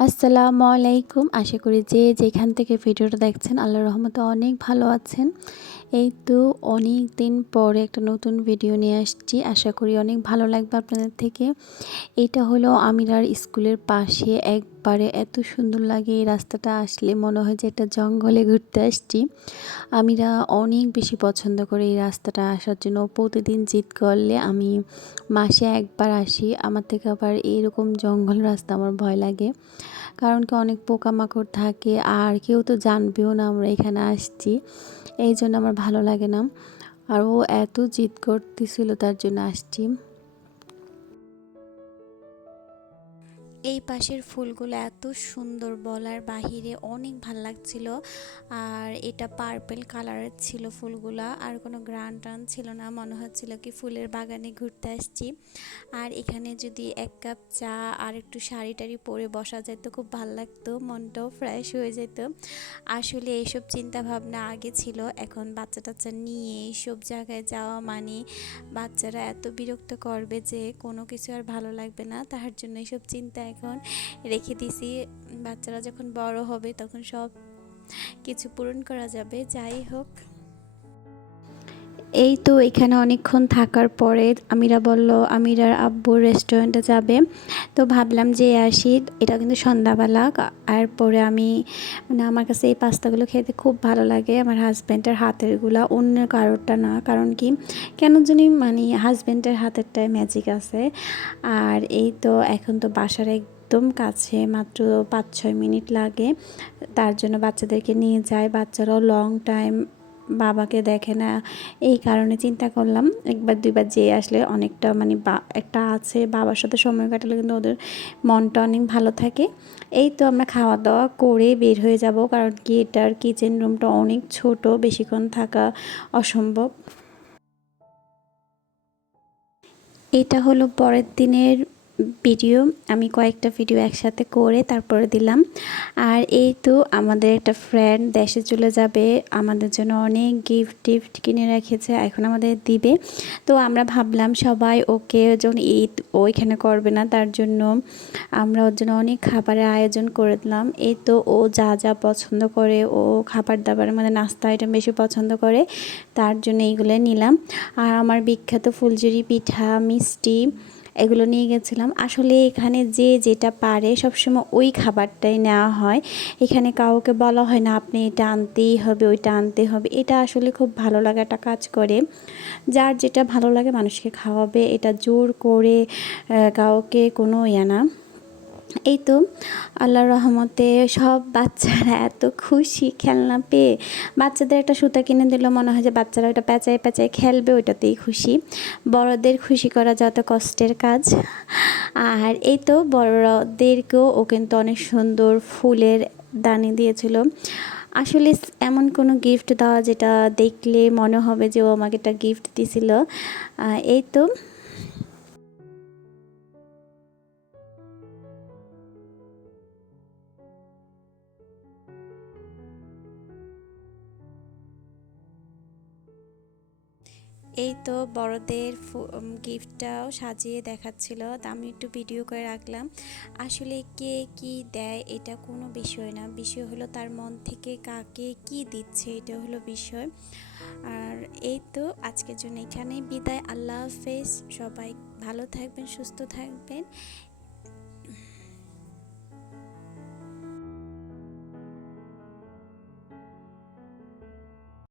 আসসালামু আলাইকুম। আশা করি যে যেখান থেকে ভিডিওটা দেখছেন আল্লাহর রহমতে অনেক ভালো আছেন। এই তো অনেক দিন পরে একটা নতুন ভিডিও নিয়ে আসছি। আশা করি অনেক ভালো লাগবে আপনাদের থেকে। এটা হলো আমিরার স্কুলের পাশে। একবারে এত সুন্দর লাগে এই রাস্তাটা। আসলে মনে হয় যে এটা জঙ্গলে ঘুরতে আসছি। আমিরা অনেক বেশি পছন্দ করে এই রাস্তাটা আসার জন্য। প্রতিদিন জিত করলে আমি মাসে একবার আসি। আমার থেকে আবার এইরকম জঙ্গল রাস্তা আমার ভয় লাগে। কারণ কি অনেক পোকামাকড় থাকে, আর কেউ তো জানবেও না আমরা এখানে আসছি। এই জন্য আমার ভালো লাগে না। আর ও এত জিদ করতেছিল তার জন্য আসছি। এই পাশের ফুলগুলো এত সুন্দর বলার বাহিরে অনেক ভালো লাগছিল। আর এটা পার্পেল কালারের ছিল ফুলগুলা। আর কোনো গ্রান টান ছিল না, মনে হচ্ছিল কি ফুলের বাগানে ঘুরতে আসছি। আর এখানে যদি এক কাপ চা আর একটু শাড়ি টাড়ি পরে বসা যেত, খুব ভালো লাগতো, মনটাও ফ্রেশ হয়ে যেত। আসলে এইসব চিন্তাভাবনা আগে ছিল, এখন বাচ্চা টাচ্চা নিয়ে এইসব জায়গায় যাওয়া মানে বাচ্চারা এত বিরক্ত করবে যে কোনো কিছু আর ভালো লাগবে না তার জন্য এইসব চিন্তা এখন রেখে দিছি। বাচ্চারা যখন বড় হবে তখন সব কিছু পূরণ করা যাবে। যাই হোক। এই তো এখানে অনেকক্ষণ থাকার পরে আমিরা বলল, আমিরার আব্বুর রেস্টুরেন্টে যাবে। তো ভাবলাম যে আসি, এটা কিন্তু সন্ধ্যাবেলা। আর পরে আমি মানে আমার কাছে এই পাস্তাগুলো খেতে খুব ভালো লাগে। আমার হাজব্যান্ডের হাতেরগুলো অন্য কারোরটা না। কারণ কি? কেন জানি মানে হাজব্যান্ডের হাতেরটায় ম্যাজিক আছে। আর এই তো এখন তো বাসার এক একদম কাছে, মাত্র পাঁচ ছয় মিনিট লাগে। তার জন্য বাচ্চাদেরকে নিয়ে যায়। বাচ্চারাও লং টাইম বাবাকে দেখে না, এই কারণে চিন্তা করলাম একবার দুইবার যেয়ে আসলে অনেকটা মানে বা, একটা আছে, বাবার সাথে সময় কাটালে কিন্তু ওদের মনটা অনেক ভালো থাকে। এই তো আমরা খাওয়া দাওয়া করে বের হয়ে যাব, কারণ কি এটার কিচেন রুমটা অনেক ছোট, বেশিক্ষণ থাকা অসম্ভব। এটা হলো পরের দিনের ভিডিও, আমি কয়েকটা ভিডিও একসাথে করে তারপরে দিলাম। আর এই তো আমাদের একটা ফ্রেন্ড দেশে চলে যাবে, আমাদের জন্য অনেক গিফট টিফট কিনে রেখেছে, এখন আমাদের দিবে। তো আমরা ভাবলাম সবাই ওকে যখন ঈদ ওইখানে করবে না, তার জন্য আমরা ওর জন্য অনেক খাবারের আয়োজন করে দিলাম। এই তো ও যা যা পছন্দ করে, ও খাবার দাবার মানে নাস্তা আইটেম বেশি পছন্দ করে, তার জন্য এইগুলো নিলাম। আর আমার বিখ্যাত ফুলঝুরি পিঠা, মিষ্টি এগুলো নিয়ে গেছিলাম। আসলে এখানে যে যেটা পারে সবসময় ওই খাবারটাই নেওয়া হয়। এখানে কাউকে বলা হয় না, আপনি এটা আনতেই হবে, ওইটা আনতে হবে। এটা আসলে খুব ভালো লাগাটা কাজ করে। যার যেটা ভালো লাগে মানুষকে খাওয়াবে। এটা জোর করে কাউকে কোনো ইয়ে না। এই তো আল্লাহর রহমতে সব বাচ্চারা এত খুশি খেলনা পেয়ে বাচ্চাদের একটা সুতা কিনে দিল মনে হয় যে বাচ্চারা ওইটা পেঁচায় পেঁচায় খেলবে ওইটাতেই খুশি। বড়দের খুশি করা যত কষ্টের কাজ। আর এই তো বড়দেরকেও ও কিন্তু অনেক সুন্দর ফুলের দানি দিয়েছিল। আসলে এমন কোনো গিফট দেওয়া যেটা দেখলে মনে হবে যে ও আমাকে একটা গিফট দিছিল। এই তো এই তো বড়দের গিফটটাও সাজিয়ে দেখাচ্ছিল, তা আমি একটু ভিডিও করে রাখলাম। আসলে কে কি দেয় এটা কোনো বিষয় না, বিষয় হলো তার মন থেকে কাকে কি দিচ্ছে এটা হলো বিষয়। আর এই তো আজকের জন্য এখানেই বিদায়, আল্লাহ হাফেজ, সবাই ভালো থাকবেন, সুস্থ থাকবেন।